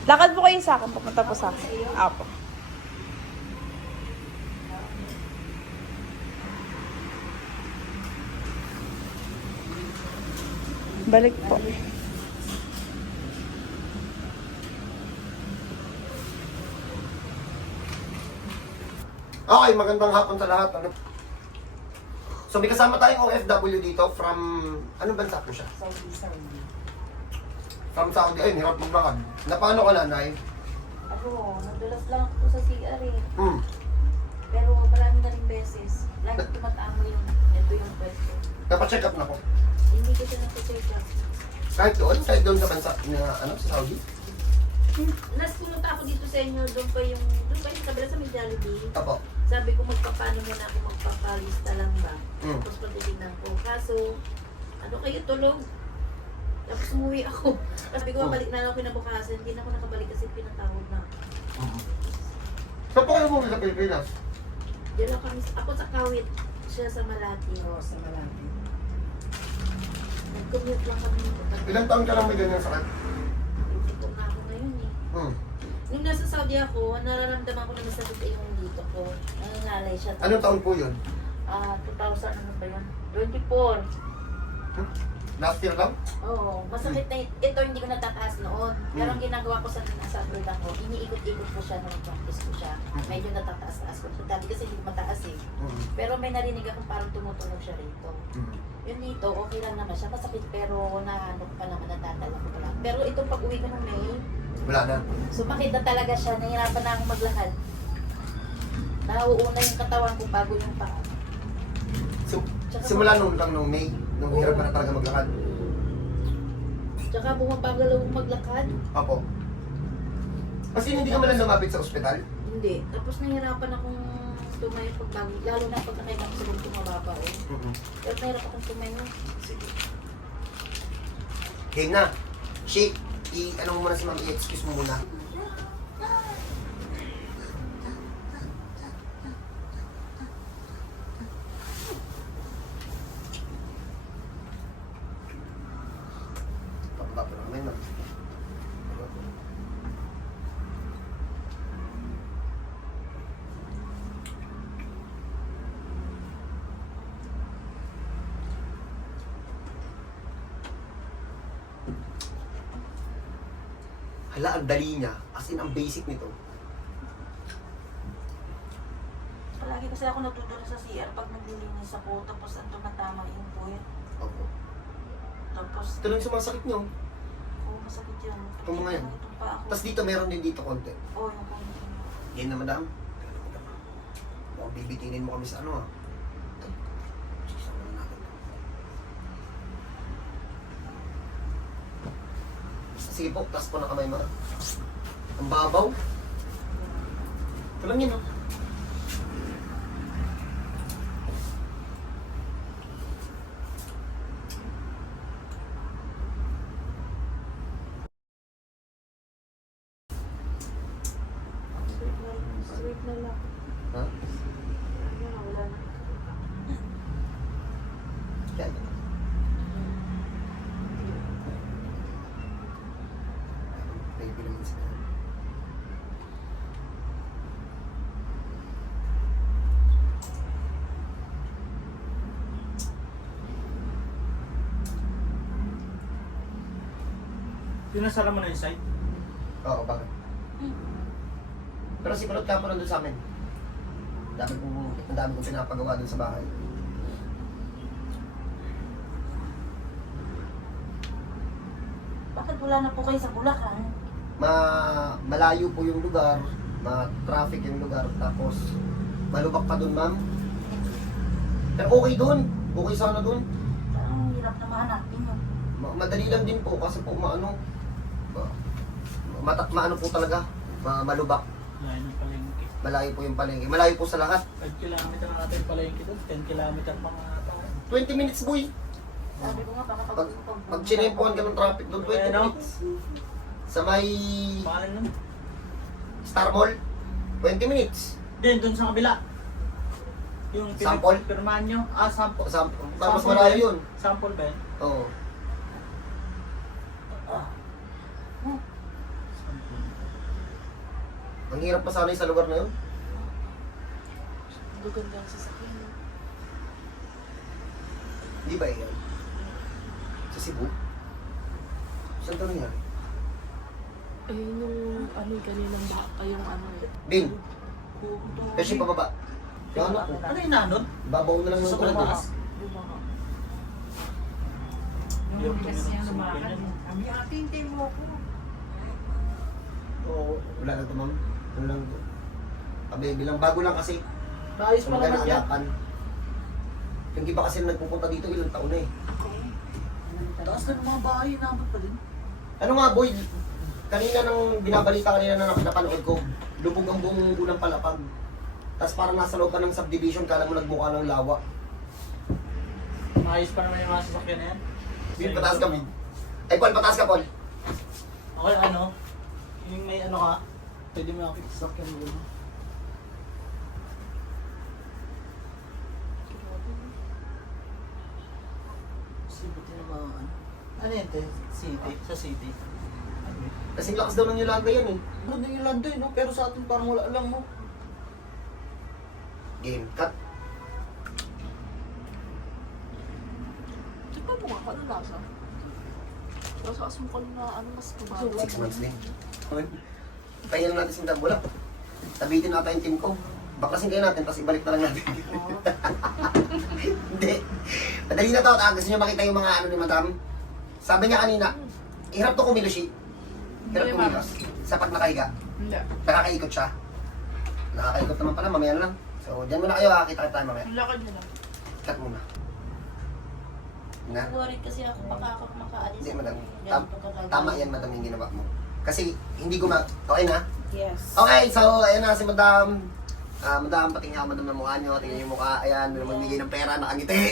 Lakad po kayo sa akin, pupunta po sa akin. Apo. Balik po. Okay, magandang hapon sa lahat. Ano? So may kasama tayong OFW dito from, anong bansa po siya? Saudi. From Saudi. Ayun, hirap maglakad. Na paano ka nanay? Ako, nadulas lang ako sa CR eh. Hmm. Pero marami na rin beses. Lagi tumatama ito yung pwesto. Napacheck up na po. Hindi ko siya nag-check up. Kahit doon sa bansa na, sa Saudi? Last pumunta ako dito sa inyo, doon pa yung kabila sa Jollibee. Apo. Sabi ko magpapano muna ako, magpapalista lang ba? Mm. Tapos pagtitignan ko. Kaso, ano kayo tulog? Tapos umuwi ako. Sabi ko, balik na lang ako kinabukasan. Hindi na ako nakabalik kasi pinatawag na ako. So po kayo muna sa Pilipinas? Diyan lang kami, ako sa Kawit, siya sa Malati. Oo, sa Malati. Nag-commute lang kami. Ilang taon ka lang may ganyan sakit? Ito na ako ngayon eh. Hmm. Nung nasa Saudi ako, nararamdaman ko na masakit yung dito ko. Nangangalay siya. Anong taon po yun? 2000 ano ba yun? 24. Last year lang? Oo, masakit na ito hindi ko natataas noon. Pero ang ginagawa ko sa nasa abroad ako, iniikot-ikot ko siya nung practice ko siya. Medyo natataas-taas ko siya. Dati kasi hindi ko mataas eh. Hmm. Pero may narinig akong parang tumutunog siya rito. Hmm. Yun dito, okay lang naman siya. Masakit pero nahanap pa naman, natatala ko pa lang. Pero itong pag-uwi ko ng May, Wala na. sumakit na talaga siya. Nahirapan na akong maglakad. Nauuna yung katawan ko bago yung paa. So, simula nung May, nung hirap ka na talaga maglakad? Tsaka bumabagal akong maglakad. Apo. Kasi hindi ka man lumapit sa ospital? Hindi. Tapos nahirapan akong tumayo pagbago. Lalo na pag nakita ko sa mga tumababa eh. Pero nahirap akong tumayo. Sige. Game na. Shake. Ano mo muna si ma'am, i-excuse mo muna. Papa namin, ma'am. Hala, ang dali niya. As in, ang basic nito. Palagi kasi ako natutunan sa CR pag naglilinis ako. Tapos ang tumatama yung puwet. Opo. Tapos, Ito lang yung sumasakit niyo. masakit yun. Itong mga yan. Itong pa ako. Tapos dito, meron din dito konti. Yung konti. Yan na, madam. Mukhang bibitinin mo kami sa ano, ah. Ay, sisama na natin. Sige po, taas po na kamay mo. Ang babaw. Ito lang yun, oh. Sweet na lang. Ha? Wala na. Yan. Baby naman sila. Pinasara mo na yung site? Oo, bakit? Pero si Kulot ka po nandun sa amin. Ang dami kong pinapagawa dun sa bahay. Bakit wala na po kayo sa Bulacan? Malayo po yung lugar, ma-traffic yung lugar, tapos malubak pa dun, ma'am. Pero okay dun. Okay sana dun. Parang hirap na mahanapin yun. Madali lang din po kasi po maano po talaga, malubak. Layo ng palengke. Malayo po yung palengke. Malayo po sa lahat. 5 kilometer na natin yung palengke doon. 10 kilometer pa nga tayo. 20 minutes, boy. Sabi ko nga, baka Pag chinempohan ka ng traffic doon, 20 Ano? minutes. Sa may Pangalan nun? Star Mall, 20 minutes. Then, doon sa kabila. Yung Sample? Pirmahan nyo. Sample. Tapos Sample malayo ba yun. Sample ba yun? Oo. Sample. Ang hirap pa sanay sa lugar na yun. Gaganda ang sasakyan. Hindi ba yan? Sa Cebu? Saan ka nangyari? Eh, yung ano kaninang baka, yung ano eh. Bin, kasi pababa. Yung ano ko, Ano yung nanod? babaw na lang ng Sobrang konti. taas. Bumaka. Yung bigas niya naman. Oo, wala na ito ma'am. Ano lang ito? Abebe lang, bago lang kasi. Naayos Sa pa naman yan. maganayapan. Yung iba kasi nagpupunta dito ilang taon na eh. Taas na ng mga bahay, inabot pa din. Ano nga boy, kanina nang binabalita kanina na napanood ko, lubog ang buong unang palapag. Tapos parang nasa loob ka ng subdivision, kala mo nagbuka ng lawa. Maayos pa naman yung mga sasakyan na yan. Bin, pataas ka, Bin. Ay, Paul, pataas ka, Paul. Okay, ano? Yung may ano ka, pwede mo nakikita sa sasakyan mo. Sibuti na mga ano. Ano yan, te? City? Sa city? Kasi lakas daw ng Yolanda yan eh. Ganda yung lando no? Pero sa atin parang wala lang mo. Game, cut. Di ba bumaka na lasa? Lasa asukal na ano mas kumado. 6 months din. Kaya lang natin sindag, wala. Tabitin natin yung team ko. Baklasin kayo natin, tapos ibalik na lang natin. Hindi. Madali na to. Gusto nyo makita yung mga ano ni Madam? Sabi niya kanina, hirap to kumilos eh. Hirap Hindi, kumilos. Sa pag nakahiga. Hindi. Nakakaikot siya. Nakakaikot naman pala, mamaya na lang. So, dyan muna kayo, kita tayo mamaya. Ang lakad nyo lang. Cut muna. Na? Worried kasi ako baka ako makaalis. Hindi, madam. Ganun pagkakagawa. Tama yan, madam, yung ginawa mo. Kasi, hindi okay na? Yes. Okay, so, ayan na si madam. Madam, patingin ako madam ng mukha nyo. Tingnan yung mukha. Ayan, may magbigay ng pera, nakangiti.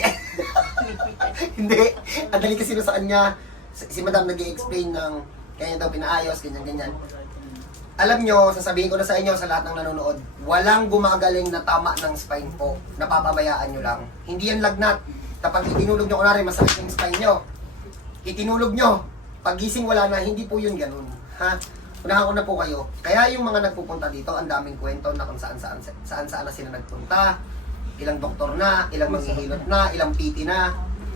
Hindi. Ang dali kasi sa kanya. Si madam nag-i-explain ng kanya daw pinaayos, ganyan-ganyan. Alam nyo, sasabihin ko na sa inyo sa lahat ng nanonood, walang gumagaling na tama ng spine po. Napapabayaan nyo lang. Hindi yan lagnat. Kapag itinulog nyo, kunwari masakit yung spine nyo, itinulog nyo, pagising wala na, hindi po yun ganun. Ha? Unahan ko na po kayo. Kaya yung mga nagpupunta dito, ang daming kwento na kung saan-saan na sila nagpunta. Ilang doktor na, ilang manghihilot na, ilang PT na.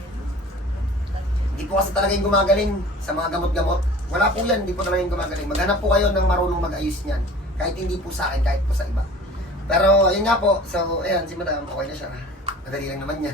Hindi po kasi talaga yung gumagaling sa mga gamot-gamot. Wala po yan, hindi po talaga yung gumagaling. Maghanap po kayo ng marunong mag-ayos niyan. Kahit hindi po sa akin, kahit po sa iba. Pero, ayun nga po. So, ayan, si madam, okay na siya. Madali lang naman niya.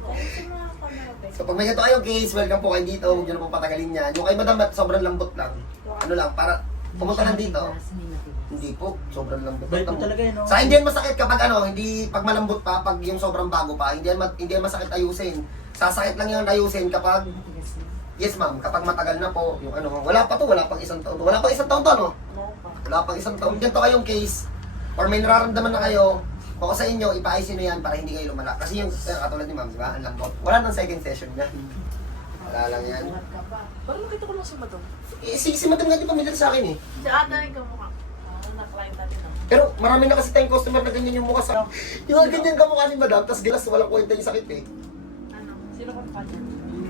So, pag may ganito kayong case, welcome po kayo dito. Huwag nyo na po patagalin yan. Yung kay madam, sobrang lambot lang. Ano lang, para pumunta lang dito. Hindi po, sobrang lambot. Bait mo talaga yun, no? Sa hindi yan masakit kapag hindi pag malambot pa, pag yung sobrang bago pa, hindi yan masakit ayusin. Sasakit lang yung ayusin kapag, yes ma'am, kapag matagal na po, yung wala pa to, wala pang isang taon to. Wala pang isang taon to, no? Wala pang isang taon. Ganito kayong case, or may nararamdaman na kayo, kung sa inyo, ipaayos nyo na yan para hindi kayo lumala. Kasi yung, katulad ni ma'am, di ba? Ang lambot. Wala nang second session yan. Wala lang yan. Parang nakita ko lang si Madam. Si madam nga di pamilyar sa akin eh. Si Ada yung kamukha. Na-client natin ako. Pero marami na kasi tayong customer na ganyan yung mukha sa... Yung ganyan kamukha ni madam, tapos gilas walang kwenta yung sakit eh. Ano? Sino ka pa dyan?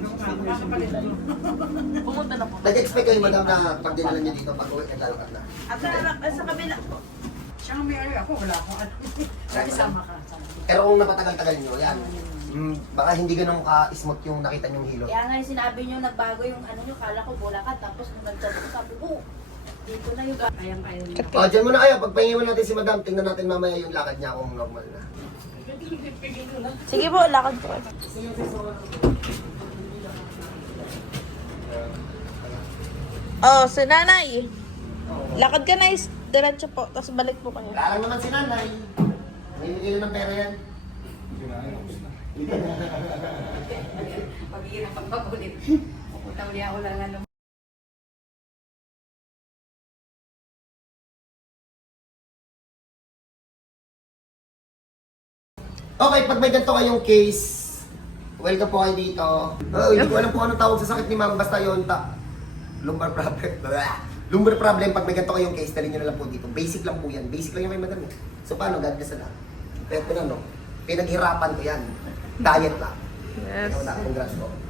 Pumunta na po. Nag-expect kayo madam na pag dinala niyo dito, pag uwi, naglalakad na. At sa kabila po. Siya ang may ano, ako wala akong ano. Kasama ka. Pero kung napatagal-tagal nyo, yan. Baka hindi ganun ka-smooth yung nakita nyong hilot. Kaya nga yung sinabi nyo, nagbago yung ano nyo, kala ko Bulacan, tapos nung nagsabi ko, sabi ko, dito na yung Kayang-kaya niya. O, dyan muna kayo. Pagpahingin mo natin si madam, tingnan natin mamaya yung lakad niya kung normal na. Sige po, lakad po. Oh, si nanay. Lakad ka na, diretso po. Tapos balik po kayo. Lalang naman si nanay. Namimigay na ng pera yan. Pag-iirang pagpagulit. Pupunta uli ako lang ano. Okay, pag may ganito kayong case, welcome po kayo dito. Hindi ko alam kung anong tawag sa sakit ni ma'am, basta yun, lumbar problem. Lumbar problem, pag may ganito kayong case, dalhin nyo na lang po dito. Basic lang po yan. Basic lang yung may madam eh. So paano, God bless na lang. Pero no, pinaghirapan ko yan. Diet lang. Yes. Ikaw na, congrats po.